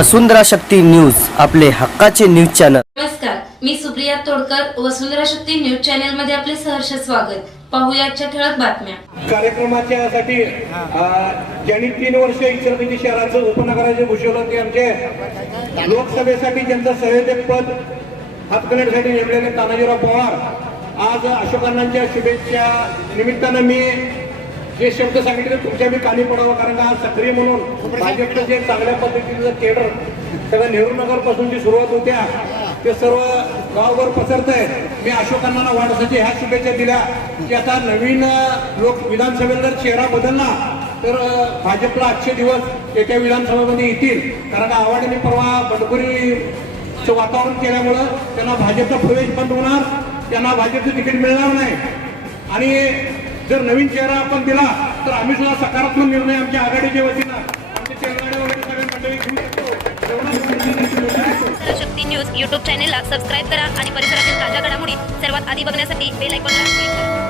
वसुंधरा शक्ती news, आपले हक्काचे news channel. नमस्कार, मी सुप्रिया तोडकर, वसुंधरा शक्ती न्यूज चॅनल मध्ये आपले सहर्ष स्वागत। पाहूया आजच्या ठळक बातम्या। कार्यक्रमाच्यासाठी ज्यांनी 3 वर्ष इचलकरंजी शहराचं उपनगराचे भूषवलं ते आमचे लोकसभेसाठी ज्यांचं सहयोजक पद हातकणंगलेसाठी नेमलेले तानाजीराव पवार आज अशोकांच्या शुभेच्छा निमित्तानं मी जे शब्द सांगितले तुमच्या मी कानी पडावं, कारण का आज सक्रिय म्हणून भाजपचं जे चांगल्या पद्धतीचं केडर सगळं नेहरू नगर पासून जी सुरुवात होत्या ते सर्व गावभर पसरत आहे। मी अशोकांना वाढदिवसाच्या ह्या शुभेच्छा दिल्या की आता नवीन लोक विधानसभेला जर चेहरा बदलला तर भाजपला आजचे दिवस येत्या विधानसभेमध्ये येतील, कारण आव्हाडांनी परवा बंडखोरीचं वातावरण केल्यामुळं त्यांना भाजपचा प्रवेश बंद होणार, त्यांना भाजपचं तिकीट मिळणार नाही। आणि जर नवीन चेहरा आपण दिला तर आम्ही सुद्धा सकारात्मक निर्णय आमच्या आघाडीच्या वतीनं आमचे चेहरा वगैरे सगळे मंडळी घेऊ शकतो। शक्ती न्यूज यूट्यूब चॅनेलला सबस्क्राईब करा आणि परिसरातील ताज्या घडामोडी सर्वात आधी बघण्यासाठी बेल आयकॉनला क्लिक करा।